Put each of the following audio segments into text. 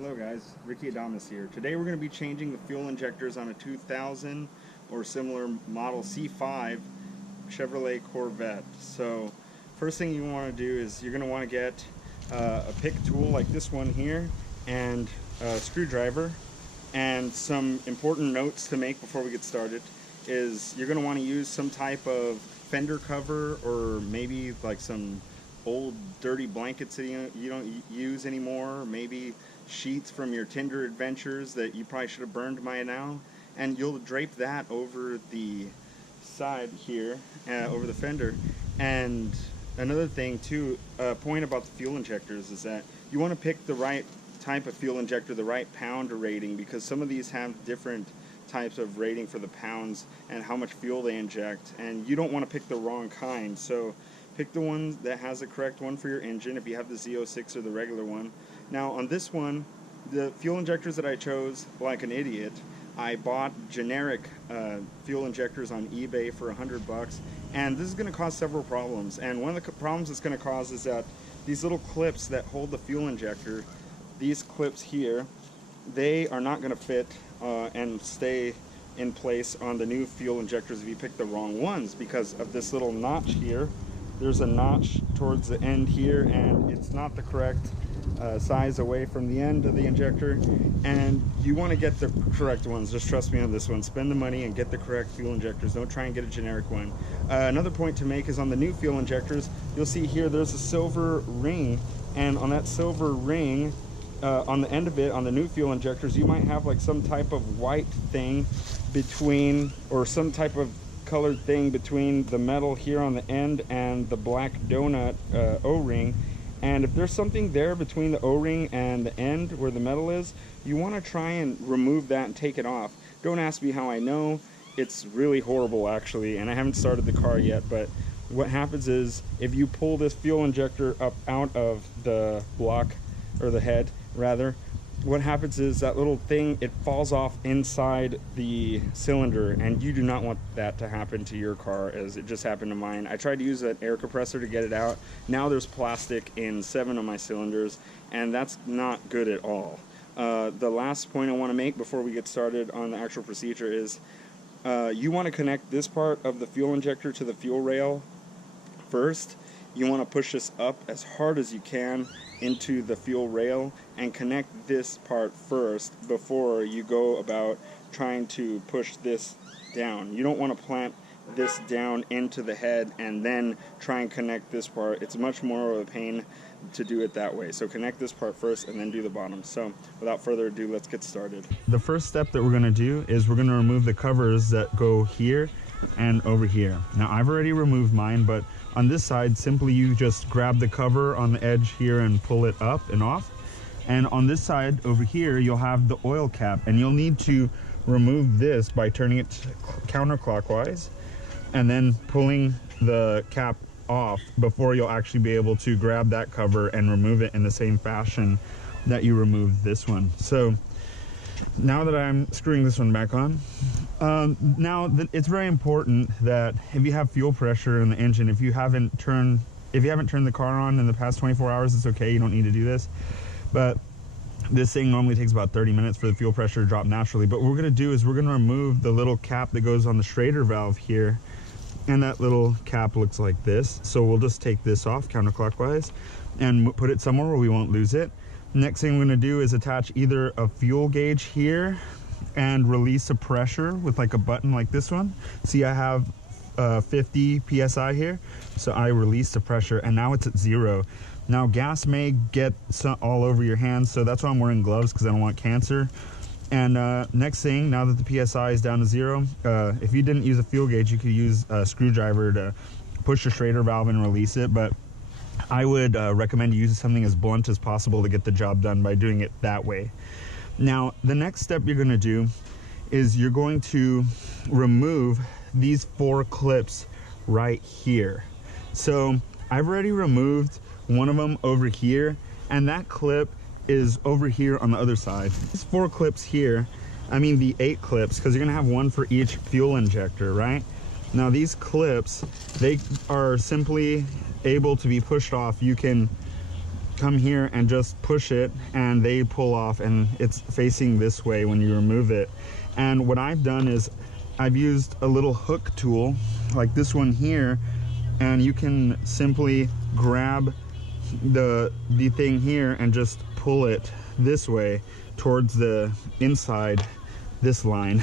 Hello guys, Ricky Adamas here. Today we're going to be changing the fuel injectors on a 2000 or similar model C5 Chevrolet Corvette. So first thing you want to do is you're going to want to get a pick tool like this one here and a screwdriver. And some important notes to make before we get started is you're going to want to use some type of fender cover or maybe like some old dirty blankets that you don't use anymore, or maybe sheets from your Tinder adventures that you probably should have burned by now, and you'll drape that over the side here, over the fender. And another thing too, a point about the fuel injectors is that you want to pick the right type of fuel injector, the right pound rating, because some of these have different types of rating for the pounds and how much fuel they inject, and you don't want to pick the wrong kind. So pick the one that has the correct one for your engine if you have the Z06 or the regular one. Now on this one, the fuel injectors that I chose, like an idiot, I bought generic fuel injectors on eBay for $100, and this is going to cause several problems. And one of the problems it's going to cause is that these little clips that hold the fuel injector, these clips here, they are not going to fit and stay in place on the new fuel injectors if you pick the wrong ones, because of this little notch here. There's a notch towards the end here, and it's not the correct size away from the end of the injector, and you want to get the correct ones. Just trust me on this one. Spend the money and get the correct fuel injectors. Don't try and get a generic one. Another point to make is on the new fuel injectors, you'll see here there's a silver ring, and on that silver ring, on the end of it, on the new fuel injectors, you might have like some type of white thing between, or some type of colored thing between the metal here on the end and the black donut O-ring. And if there's something there between the O-ring and the end where the metal is, you want to try and remove that and take it off. Don't ask me how I know. It's really horrible actually, and I haven't started the car yet, but what happens is if you pull this fuel injector up out of the block, or the head rather, what happens is that little thing, it falls off inside the cylinder, and you do not want that to happen to your car, as it just happened to mine. I tried to use an air compressor to get it out. Now there's plastic in 7 of my cylinders, and that's not good at all. The last point I want to make before we get started on the actual procedure is you want to connect this part of the fuel injector to the fuel rail first. You want to push this up as hard as you can into the fuel rail and connect this part first before you go about trying to push this down. You don't want to plant this down into the head and then try and connect this part. It's much more of a pain to do it that way. So connect this part first and then do the bottom. So without further ado, let's get started. The first step that we're going to do is we're going to remove the covers that go here and over here. Now I've already removed mine, but on this side, simply you just grab the cover on the edge here and pull it up and off. And on this side over here, you'll have the oil cap, and you'll need to remove this by turning it counterclockwise and then pulling the cap off before you'll actually be able to grab that cover and remove it in the same fashion that you removed this one. So now that I'm screwing this one back on, it's very important that if you have fuel pressure in the engine, if you haven't turned the car on in the past 24 hours, it's okay, you don't need to do this. But this thing normally takes about 30 minutes for the fuel pressure to drop naturally. But what we're going to do is we're going to remove the little cap that goes on the Schrader valve here, and that little cap looks like this. So we'll just take this off counterclockwise and put it somewhere where we won't lose it. Next thing we're going to do is attach either a fuel gauge here and release a pressure with like a button like this one. See, I have 50 psi here, so I release the pressure and now it's at 0. Now gas may get all over your hands, so that's why I'm wearing gloves, because I don't want cancer. And next thing, now that the psi is down to 0, if you didn't use a fuel gauge, you could use a screwdriver to push the Schrader valve and release it, but I would recommend you use something as blunt as possible to get the job done by doing it that way. Now, the next step you're going to do is you're going to remove these 4 clips right here. So I've already removed one of them over here, and that clip is over here on the other side. These 4 clips here, I mean the 8 clips, because you're going to have one for each fuel injector, right? Now these clips, they are simply able to be pushed off. You can come here and just push it and they pull off, and it's facing this way when you remove it. And what I've done is I've used a little hook tool like this one here, and you can simply grab the thing here and just pull it this way towards the inside, this line.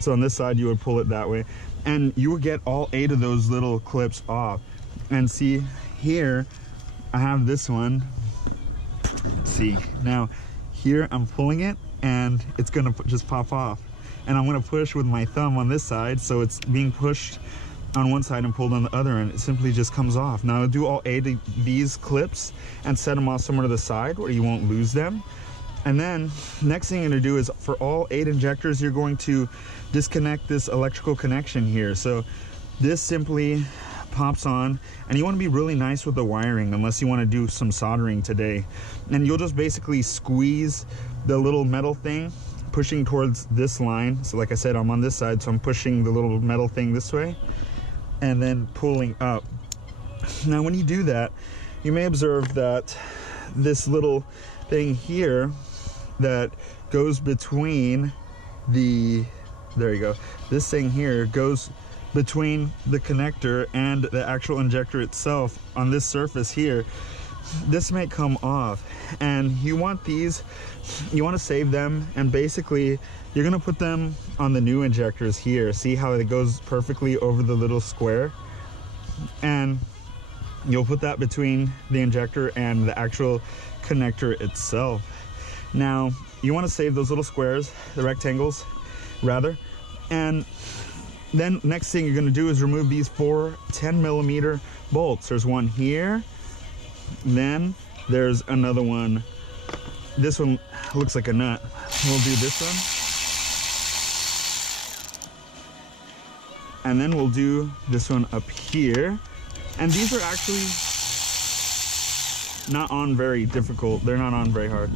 So on this side you would pull it that way, and you would get all 8 of those little clips off. And see here, I have this one. See, now here I'm pulling it and it's gonna just pop off, and I'm gonna push with my thumb on this side, so it's being pushed on one side and pulled on the other, and it simply just comes off. Now I'll do all 8 of these clips and set them off somewhere to the side where you won't lose them. And then next thing you're gonna do is for all 8 injectors, you're going to disconnect this electrical connection here. So this simply pops on, and you want to be really nice with the wiring unless you want to do some soldering today. And you'll just basically squeeze the little metal thing, pushing towards this line. So like I said, I'm on this side, so I'm pushing the little metal thing this way and then pulling up. Now when you do that, you may observe that this little thing here that goes between the, there you go, this thing here goes between the connector and the actual injector itself on this surface here. This may come off, and you want these, you want to save them, and basically you're gonna put them on the new injectors here. See how it goes perfectly over the little square, and you'll put that between the injector and the actual connector itself. Now you want to save those little squares, the rectangles rather, and then next thing you're going to do is remove these 4 10mm bolts. There's one here, then there's another one. This one looks like a nut. We'll do this one, and then we'll do this one up here. And these are actually not on very difficult. They're not on very hard.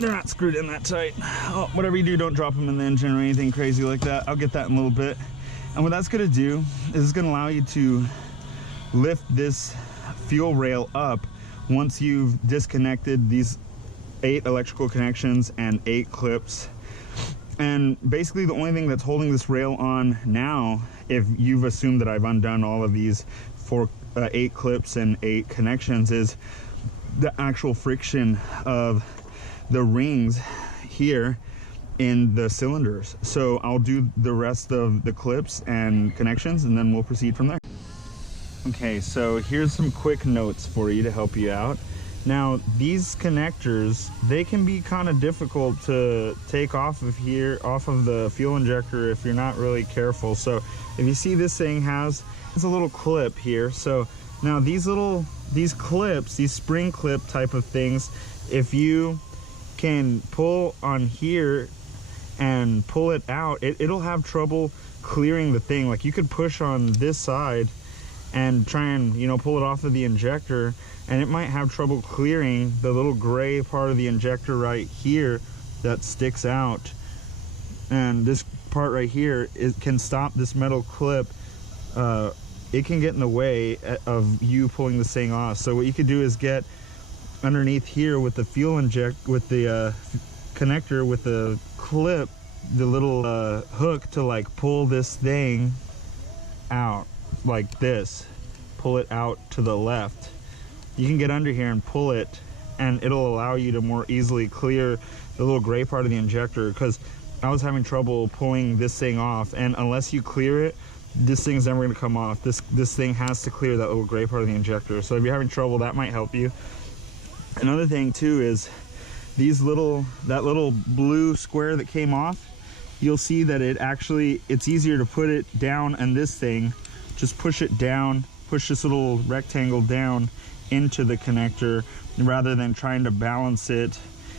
They're not screwed in that tight. Oh, whatever you do, don't drop them in the engine or anything crazy like that. I'll get that in a little bit. And what that's gonna do is it's gonna allow you to lift this fuel rail up once you've disconnected these 8 electrical connections and 8 clips. And basically the only thing that's holding this rail on now, if you've assumed that I've undone all of these 8 clips and 8 connections, is the actual friction of the rings here in the cylinders. So I'll do the rest of the clips and connections, and then we'll proceed from there. Okay, so here's some quick notes for you to help you out. Now these connectors, they can be kind of difficult to take off of here, off of the fuel injector, if you're not really careful. So if you see this thing has a little clip here. So now these clips, these spring clip type of things, if you can pull on here and pull it out, it'll have trouble clearing the thing. Like you could push on this side and try and, you know, pull it off of the injector, and it might have trouble clearing the little gray part of the injector right here that sticks out. And this part right here, it can stop this metal clip. It can get in the way of you pulling this thing off. So what you could do is get underneath here with the fuel with the connector with the clip, the little hook, to like pull this thing out like this, pull it out to the left. You can get under here and pull it, and it'll allow you to more easily clear the little gray part of the injector, because I was having trouble pulling this thing off, and unless you clear it, this thing's never going to come off. This thing has to clear that little gray part of the injector. So if you're having trouble, that might help you. Another thing too is that little blue square that came off, you'll see that it's easier to put it down, and this thing, just push it down, push this little rectangle down into the connector, rather than trying to balance it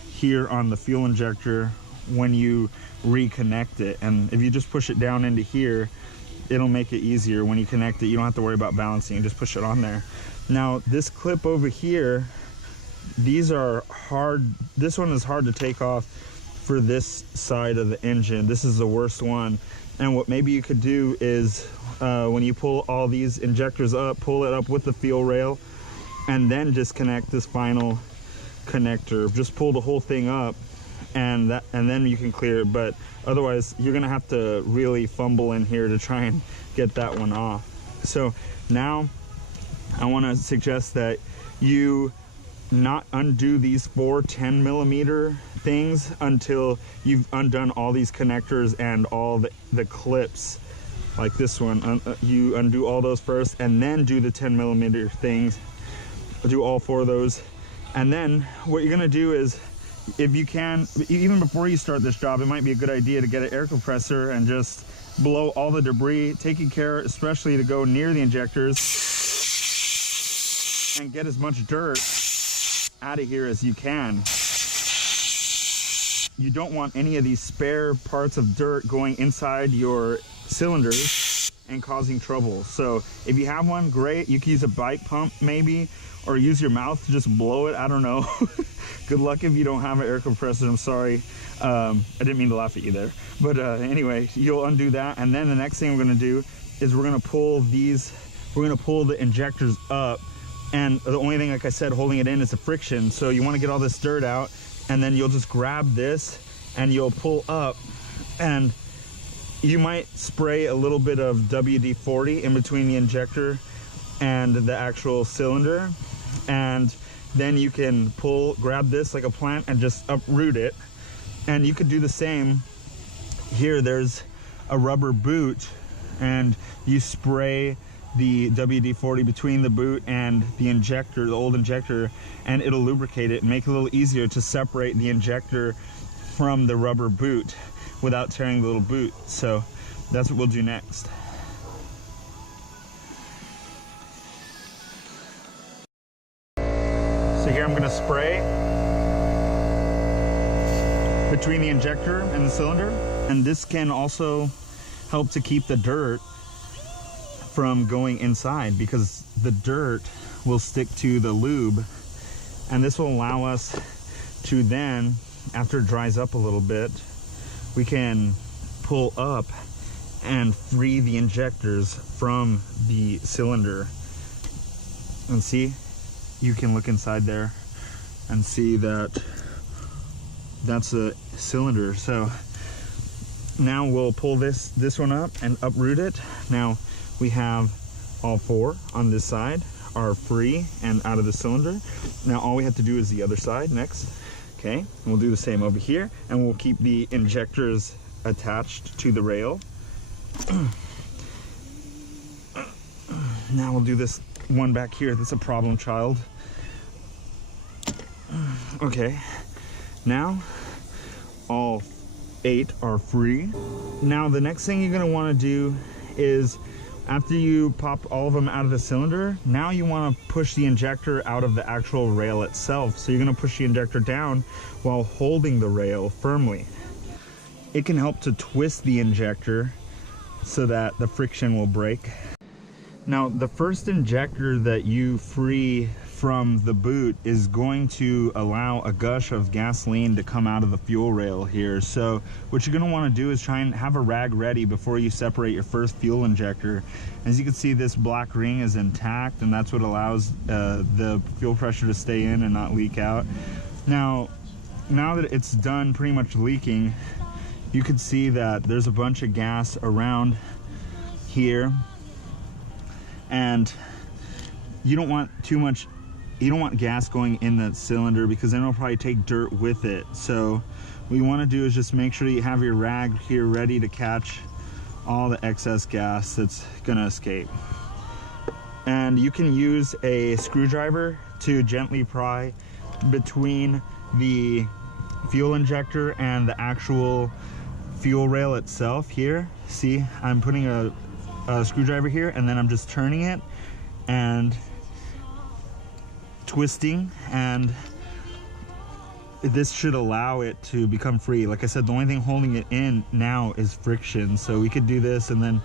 here on the fuel injector when you reconnect it. And if you just push it down into here, it'll make it easier. When you connect it, you don't have to worry about balancing, you just push it on there. Now this clip over here, these are hard. This one is hard to take off for this side of the engine. This is the worst one. And what maybe you could do is when you pull all these injectors up, pull it up with the fuel rail, and then just connect this final connector. Just pull the whole thing up, and then you can clear it. But otherwise, you're gonna have to really fumble in here to try and get that one off. So now I want to suggest that you not undo these 4 10mm things until you've undone all these connectors and all the clips, like this one. You undo all those first, and then do the 10mm things. Do all 4 of those, and then what you're gonna do is, if you can, even before you start this job, it might be a good idea to get an air compressor and just blow all the debris, taking care especially to go near the injectors and get as much dirt out of here as you can. You don't want any of these spare parts of dirt going inside your cylinders and causing trouble. So if you have one, great. You can use a bike pump maybe, or use your mouth to just blow it. I don't know. Good luck if you don't have an air compressor. I'm sorry. I didn't mean to laugh at you there. But anyway, you'll undo that. And then the next thing we're gonna do is we're gonna pull the injectors up. And the only thing, like I said, holding it in is the friction. So you wanna get all this dirt out, and then you'll just grab this and you'll pull up, and you might spray a little bit of WD-40 in between the injector and the actual cylinder, and then you can grab this like a plant and just uproot it. And you could do the same here. There's a rubber boot, and you spray the WD-40 between the boot and the injector, the old injector, and it'll lubricate it and make it a little easier to separate the injector from the rubber boot without tearing the little boot. So that's what we'll do next. So here I'm going to spray between the injector and the cylinder, and this can also help to keep the dirt from going inside, because the dirt will stick to the lube, and this will allow us to then, after it dries up a little bit, we can pull up and free the injectors from the cylinder. And see, you can look inside there and see that that's a cylinder. So now we'll pull this one up and uproot it. Now we have all 4 on this side are free and out of the cylinder. Now all we have to do is the other side next. Okay, and we'll do the same over here, and we'll keep the injectors attached to the rail. Now we'll do this one back here that's a problem child. Okay, now all 8 are free. Now the next thing you're going to want to do is, after you pop all of them out of the cylinder, now you want to push the injector out of the actual rail itself. So you're going to push the injector down while holding the rail firmly. It can help to twist the injector so that the friction will break. Now the first injector that you free from the boot is going to allow a gush of gasoline to come out of the fuel rail here. So what you're going to want to do is try and have a rag ready before you separate your first fuel injector. As you can see, this black ring is intact, and that's what allows the fuel pressure to stay in and not leak out. Now that it's done pretty much leaking, you can see that there's a bunch of gas around here, and you don't want gas going in that cylinder, because then it'll probably take dirt with it. So what you want to do is just make sure you have your rag here ready to catch all the excess gas that's gonna escape. And you can use a screwdriver to gently pry between the fuel injector and the actual fuel rail itself. Here, see, I'm putting a screwdriver here, and then I'm just turning it and twisting, and this should allow it to become free. Like I said, the only thing holding it in now is friction. So we could do this and then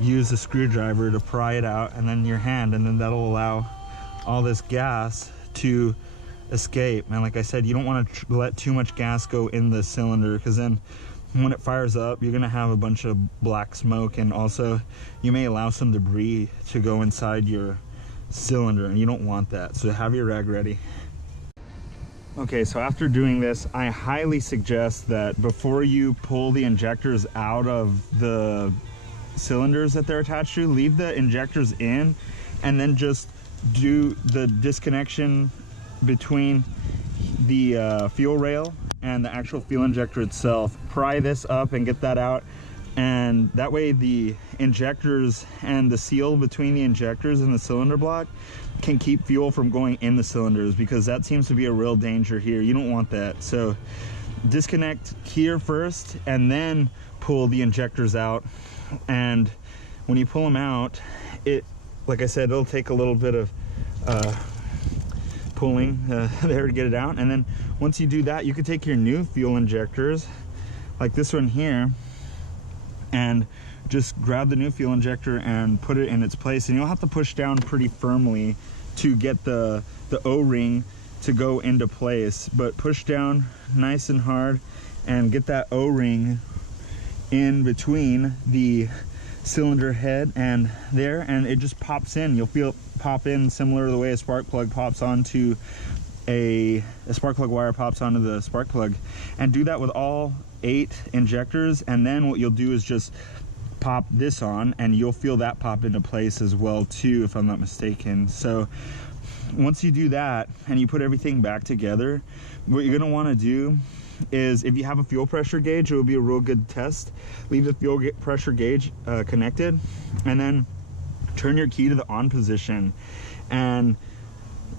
use a screwdriver to pry it out, and then your hand, and then that'll allow all this gas to escape. And like I said, you don't want to let too much gas go in the cylinder, because then when it fires up, you're gonna have a bunch of black smoke, and also you may allow some debris to go inside your cylinder, and you don't want that, so have your rag ready. Okay, so after doing this, I highly suggest that before you pull the injectors out of the cylinders that they're attached to, leave the injectors in, and then just do the disconnection between the fuel rail and the actual fuel injector itself. Pry this up and get that out, and that way the injectors and the seal between the injectors and the cylinder block can keep fuel from going in the cylinders, because that seems to be a real danger here. You don't want that. So disconnect here first and then pull the injectors out, and when you pull them out, it, like I said, it'll take a little bit of pulling there to get it out. And then once you do that, you could take your new fuel injectors like this one here and just grab the new fuel injector and put it in its place, and you'll have to push down pretty firmly to get the O-ring to go into place, but push down nice and hard and get that O-ring in between the cylinder head and there, and it just pops in. You'll feel it pop in similar to the way a spark plug pops onto a spark plug wire pops onto the spark plug. And do that with all 8 injectors, and then what you'll do is just pop this on, and you'll feel that pop into place as well too, if I'm not mistaken. So once you do that and you put everything back together, what you're going to want to do is, if you have a fuel pressure gauge, it will be a real good test. Leave the fuel pressure gauge connected, and then turn your key to the on position. And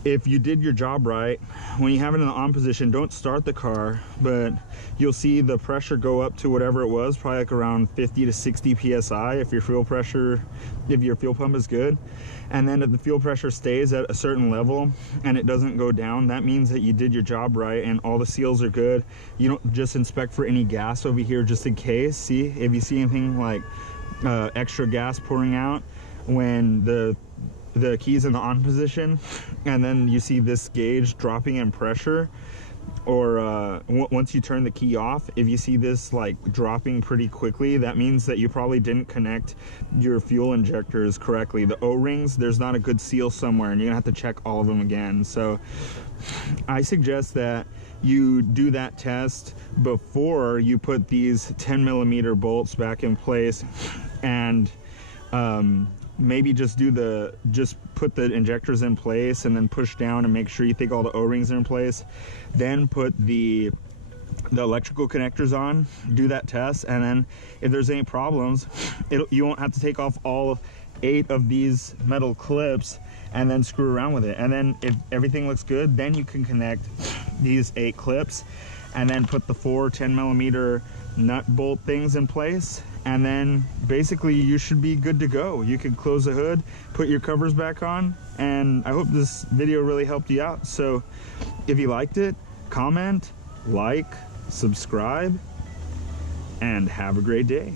if you did your job right, when you have it in the on position, don't start the car, but you'll see the pressure go up to whatever it was, probably like around 50 to 60 psi if your fuel pump is good. And then if the fuel pressure stays at a certain level and it doesn't go down, that means that you did your job right and all the seals are good. You don't just inspect for any gas over here just in case. See if you see anything like extra gas pouring out when the key's in the on position, and then you see this gauge dropping in pressure, or once you turn the key off, if you see this like dropping pretty quickly, that means that you probably didn't connect your fuel injectors correctly. The O-rings, there's not a good seal somewhere, and you're gonna have to check all of them again. So I suggest that you do that test before you put these 10mm bolts back in place, and maybe just put the injectors in place and then push down and make sure you think all the O-rings are in place. Then put the electrical connectors on, do that test, and then if there's any problems, you won't have to take off all 8 of these metal clips and then screw around with it. And then if everything looks good, then you can connect these 8 clips and then put the 4 10mm nut bolt things in place, and then basically you should be good to go. You can close the hood, put your covers back on, and I hope this video really helped you out. So if you liked it, comment, like, subscribe, and have a great day.